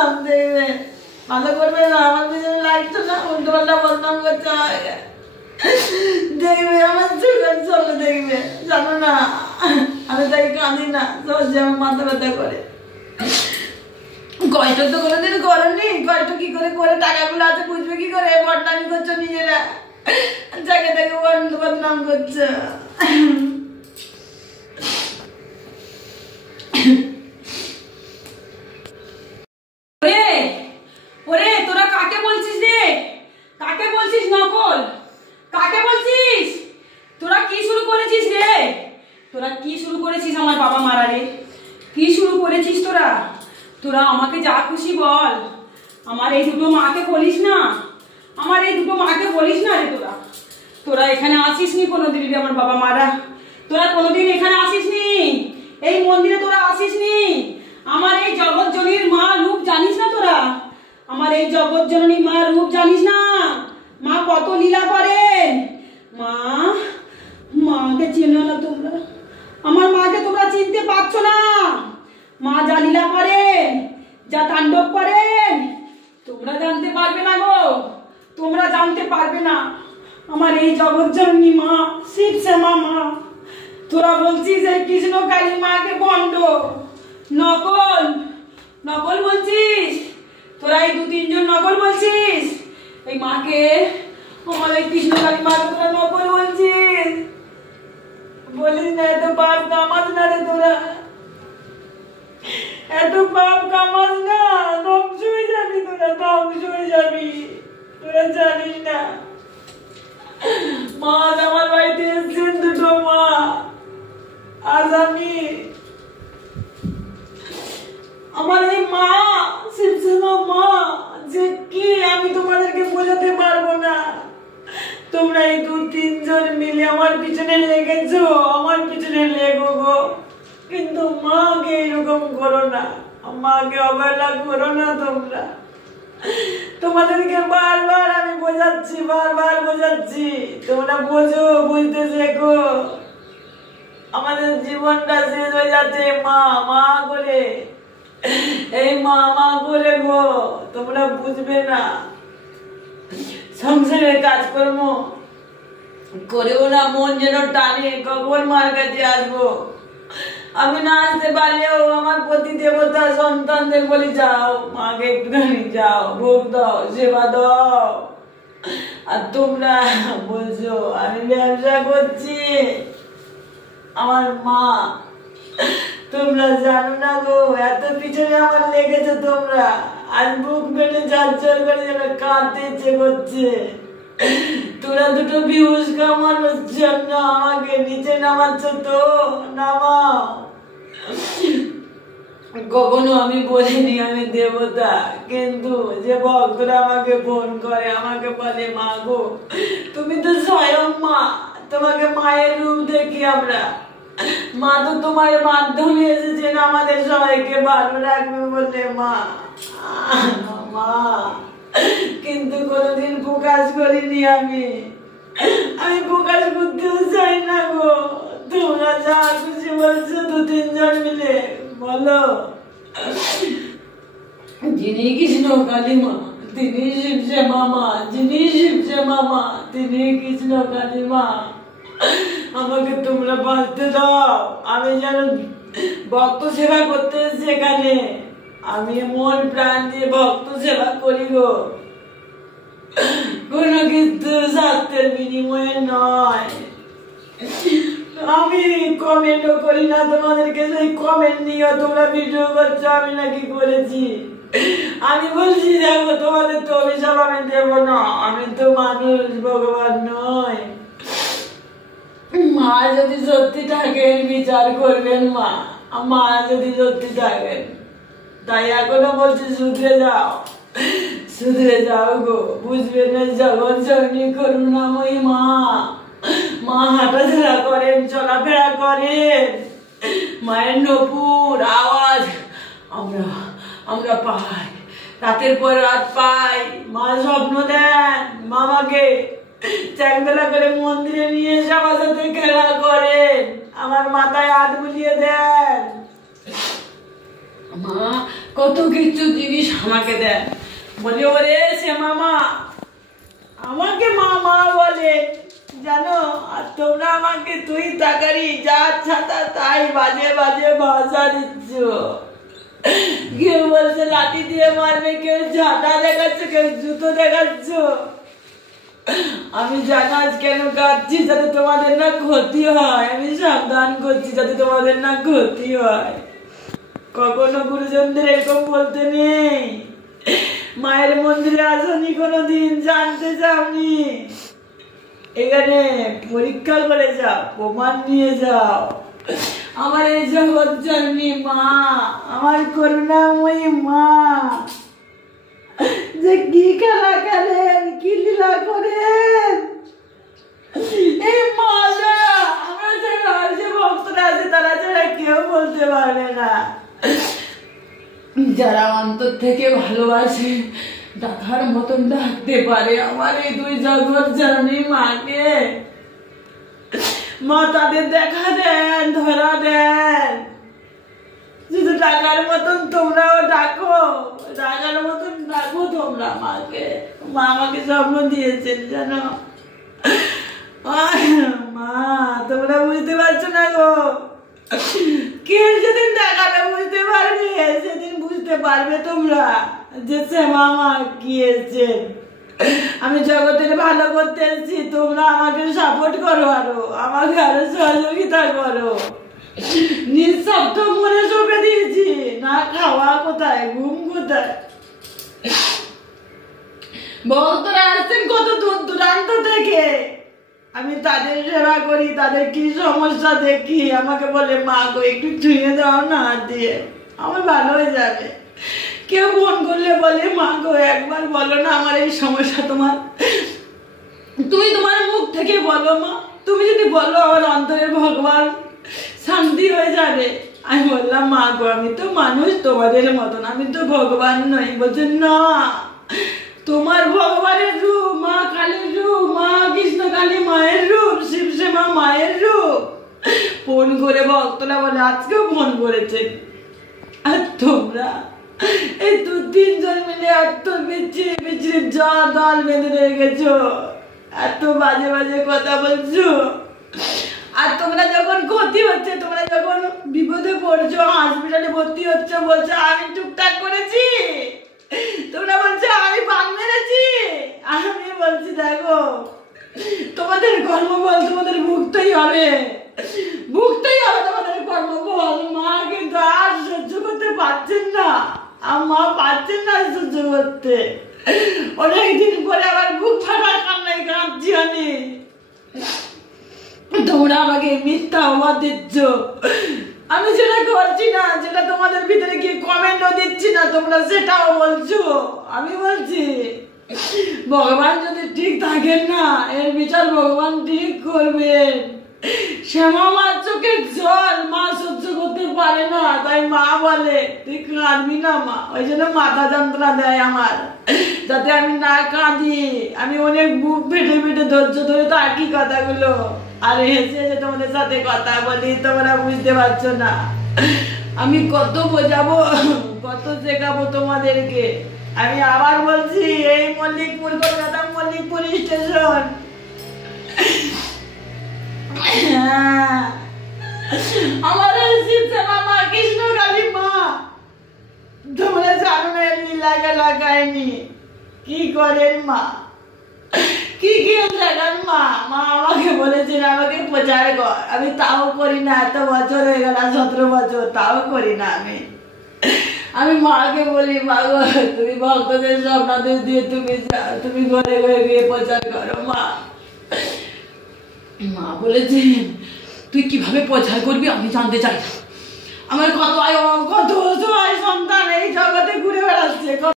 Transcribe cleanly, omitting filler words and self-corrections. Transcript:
বললাম দেখবে ভালো করবে না, আমার পিছনে লাগতো না, উল্টো পাল্টা বদনাম করতে আমাকে। দেখবে আমার চোখের চলে দেখবে, জানো না আমি তাই কাঁদি না, সহজে আমার মাথা ব্যথা করে। কষ্ট তো কোনোদিন করনি, কষ্ট কি করে করে টাকাগুলো আছে বুঝবে কি করে? বদনামি করছো নিজেরা, যাকে তাকে বদনাম করছো। ওরে তোরা কাকে বলছিস রে? কাকে বলছিস নকল? কাকে বলছিস? তোরা কি শুরু করেছিস রে? তোরা কি শুরু করেছিস আমার বাবা মারা রে? কি শুরু করেছিস তোরা? তোরা আমাকে যা খুশি বল, আমার এই দুটো মাকে বলিস না, আমার এই দুটো মাকে বলিস না রে। তোরা তোরা এখানে আসিস নি কোনোদিন রে আমার বাবা মারা, তোরা কোনোদিন এখানে আসিস নি, এই মন্দিরে তোরা আসিস নি। আমার এই জগৎজননীর মা রূপ জানিস না তোরা? আমার এই জগৎজননী মা রূপ জানিস না? মা কত লীলা করেন। মাকে চেনো না তোমরা? আমার মাকে তোমরা চিনতে পারছো না? মা যা লীলা করেন, যা তাণ্ডব করেন, তোমরা জানতে পারবে না গো, তোমরা জানতে পারবে না। আমার এই জগৎজননী মা শিব শ্যামা মা। তোরা বলছিস এই কৃষ্ণ কালী মাকে বন্ড, নকল নকল বলছিস তোরা, এই দু তিনজন নকল বলছিস এই মাকে, আমার এই কৃষ্ণ কালী মাকে তোরা নকল বলছিস। বলিস না এত পাপ কামাস না রে তোরা, এত পাপ কামাস না, ধ্বংস হয়ে যাবি তোরা, ধ্বংস হয়ে যাবি। তোরা জানিস না মা আমার বাড়িতে এসছেন দুটো মা, আজ আমি আমার এই মা শিবসেনা মা যে কি আমি তোমাদেরকে বোঝাতে পারবো না। তোমরা এই দু তিনজন মিলে আমার পিছনে লেগেছো, আমার পিছনে লেগো গো, কিন্তু মাকে এরকম করো না, মাকে অবহেলা করো না তোমরা। তোমাদেরকে বারবার আমি বোঝাচ্ছি, বারবার বোঝাচ্ছি, তোমরা বোঝো, বুঝতে শেখো। আমাদের জীবনটা শেষ হয়ে যাচ্ছে মা মা করে, এই মা মা করে গো, তোমরা বুঝবে না। সংসারের কাজকর্ম করেও না মন যেন টানে কখন মার কাছে আসবো। আমি না আসতে পারলেও আমার প্রতি দেবতা সন্তানদের বলি যাও মাকে একটুখানি যাও, ভোগ দাও, সেবা দাও। আর তোমরা বলছো আমি ব্যবসা করছি, আমার মা তোমরা জানো না গো, এত পিছনে আমার লেগেছে তোমরা, আর বুক বেটে ঝরঝর করে যেন কাঁদতে ইচ্ছে করছে। তোরা দুটো বিহুস কামানোর জন্য আমাকে নিচে নামাচ্ছ তো, নামাও। কখনো আমি বলিনি আমি দেবতা, কিন্তু যে ভক্তরা আমাকে ফোন করে, আমাকে বলে মা গো তুমি তো স্বয়ং মা, তোমাকে মায়ের রূপ দেখি আমরা, মা তো তোমার মাধ্যমে এসেছেন আমাদের সবাইকে ভালো রাখবে বলে মা মা, কিন্তু কোনোদিন প্রকাশ করিনি আমি প্রকাশ করতেও চাই না গো। তোমরা যা খুশি বলছো দু তিনজন মিলে বলো। যিনি কৃষ্ণ কালী মা তিনি শিবশ্যামা মা, যিনি শিবশ্যামা মা তিনি কৃষ্ণ কালী মা, আমাকে তোমরা বাঁচতে দাও। আমি যেন ভক্ত সেবা করতে সেখানে আমি মন প্রাণ দিয়ে ভক্ত সেবা করি গো, কোনো কিন্তু স্বার্থের বিনিময়ে নয়। আমি কমেন্টও করি না তোমাদেরকে, সেই কমেন্ট নিয়ে তোমরা ভিডিও করছো আমি নাকি করেছি। আমি বলছি দেখো তোমাদের তো অভিশাপ আমি দেবো না, আমি তো মানুষ, ভগবান নয়। মা যদি সত্যি থাকেন বিচার করবেন, মা যদি সত্যি থাকেন, তাই এখনো বলছি শুধরে যাও, শুধরে যাও গো, বুঝবে না জগৎজননী করুণাময়ী মা, মা হাঁটাচলা করেন, চলাফেরা করেন, মায়ের নপুর আওয়াজ আমরা আমরা পাই, রাতের পর রাত পাই। মা স্বপ্ন দেন, মামাকে চ্যাংদোলা করে মন্দিরে নিয়ে এসে আমার সাথে খেলা করেন, আমার মাথায় হাত বুলিয়ে দেন। মা কত কিছু জিনিস আমাকে দেন, বলে ওরে সে মামা, আমাকে মামা বলে জানো। আর তোমরা আমাকে তুই তাকারি যা ছাতা তাই বাজে বাজে ভাষা দিচ্ছ। কেউ বলছে লাঠি দিয়ে মারবে, কেউ ঝাঁটা দেখাচ্ছে, কেউ জুতো দেখাচ্ছ। আমি জানো আজ কেন কাঁদছি, যাতে তোমাদের না ক্ষতি হয়। আমি সাবধান করছি যাতে তোমাদের না ক্ষতি হয়। কখনো গুরুজনদের এরকম বলতে নেই। মায়ের মন্দিরে আসনি কোনোদিন, জানতে চাওনি। এখানে পরীক্ষা করে যাও, প্রমাণ নিয়ে যাও। আমার এই জগৎ জন্মী মা, আমার করুণাময়ী মা, যে কি খেলা খেলেন, কি লীলা করেন। এই মা যারা, আমরা যারা যে ভক্তরা আছে তারা ছাড়া কেউ বলতে পারবে না। যারা অন্তর থেকে ভালোবাসে, ডাকার মতন ডাকতে পারে আমার এই দুই জগৎ জননী মাকে। মা তাদের দেখা দেন, ধরা দেন। শুধু ডাকার মতন তোমরাও ডাকো, ডাকার মতন ডাকো তোমরা মাকে। মা আমাকে স্বপ্ন দিয়েছেন জানো। মা তোমরা বুঝতে পারছো না গো, কে যেদিন দেখাটা বুঝতে পারবে সেদিন বুঝতে পারবে তোমরা যে সে মামা কি এসেছেন। আমি জগতের ভালো করতে এসেছি, তোমরা আমাকে সাপোর্ট করো, আমাকে আরো সহযোগিতা করো। নিঃশব্দ মনে চোখে দিয়েছি, না খাওয়া কোথায়, ঘুম কোথায়। ভক্তরা আসছেন কত দূর দূরান্ত থেকে, আমি তাদের সেবা করি, তাদের কি সমস্যা দেখি, আমাকে বলে মা গো একটু ছুঁয়ে দাও না হাত দিয়ে, আমার ভালো হয়ে যাবে। কেউ ফোন করলে বলে মা গো একবার বলো না আমার এই সমস্যা তোমার, তুমি তোমার মুখ থেকে বলো মা, তুমি যদি বলো আমার অন্তরের ভগবান শান্তি হয়ে যাবে। আমি বললাম মা গো আমি তো মানুষ তোমাদের মতন, আমি তো ভগবান নই। বলছে না, তোমার ভগবানের রূপ, মা কালীর রূপ, মা কৃষ্ণ কালী মায়ের রূপ, শিবসেমা মায়ের রূপ। ফোন করে ভক্তরা বলে আজকেও ফোন করেছে। আর তোমরা এই 2-3 জন মিলে এত বিচ্ছিরি বিচ্ছিরি যা দল বেঁধে রেখেছো, এত বাজে বাজে কথা বলছো। আর তোমরা যখন ক্ষতি হচ্ছে, তোমরা যখন বিপদে পড়ছো, হসপিটালে ভর্তি হচ্ছে, বলছো আমি টুকটাক করেছি, তোমরা বলছো আমি পান মেরেছি। আমি বলছি দেখো তোমাদের কর্মফল তোমাদের ভুগতেই হবে, ভুগতেই হবে তোমাদের কর্মফল। মা কিন্তু আর সহ্য করতে পারছেন না, আর মা পারছেন না সহ্য করতে। অনেকদিন পরে আবার বুক ফাটা কান্নায় কাঁদছি আমি। তোমরা আমাকে মিথ্যা অবাদ দিচ্ছ, আমি যেটা করছি না, যেটা তোমাদের ভিতরে গিয়ে কমেন্টও দিচ্ছি না, তোমরা সেটাও বলছো। আমি বলছি ভগবান যদি ঠিক থাকেন না, এর বিচার ভগবান ঠিক করবেন। শ্যামা মার চোখের জল মা সহ্য করতে পারে না, তাই মা বলে তুই কাঁদবি না মা। ওই জন্য মাথা যন্ত্রণা দেয় আমার, যাতে আমি না কাঁদি। আমি অনেক বুক ফেটে ফেটে ধৈর্য ধরে তো আর কি কথাগুলো আর হেসে যে তোমাদের সাথে কথা বলি, তোমরা বুঝতে পারছো না। আমি কত বোঝাবো, কত শেখাবো তোমাদেরকে। আমি আবার বলছি এই মল্লিকপুর, কলকাতা মল্লিকপুর স্টেশন। আমার শিবসেমা মা, কৃষ্ণ কালী মা, তোমরা জানো না লীলা খেলা কাহিনী কি করেন মা, কি খেল দেখান মা। মা আমাকে বলেছেন আমাকে প্রচার কর, আমি তাও করি না। এত বছর হয়ে গেল, 17 বছর, তাও করি না আমি মাকে বলি মা গো তুমি ভক্তদের স্বপ্নাদেশ দিয়ে তুমি ঘরে ঘরে গিয়ে প্রচার করো মা। মা বলেছে তুই কিভাবে প্রচার করবি আমি জানতে চাই। আমার কত সন্তান এই জগতে ঘুরে বেড়াচ্ছে।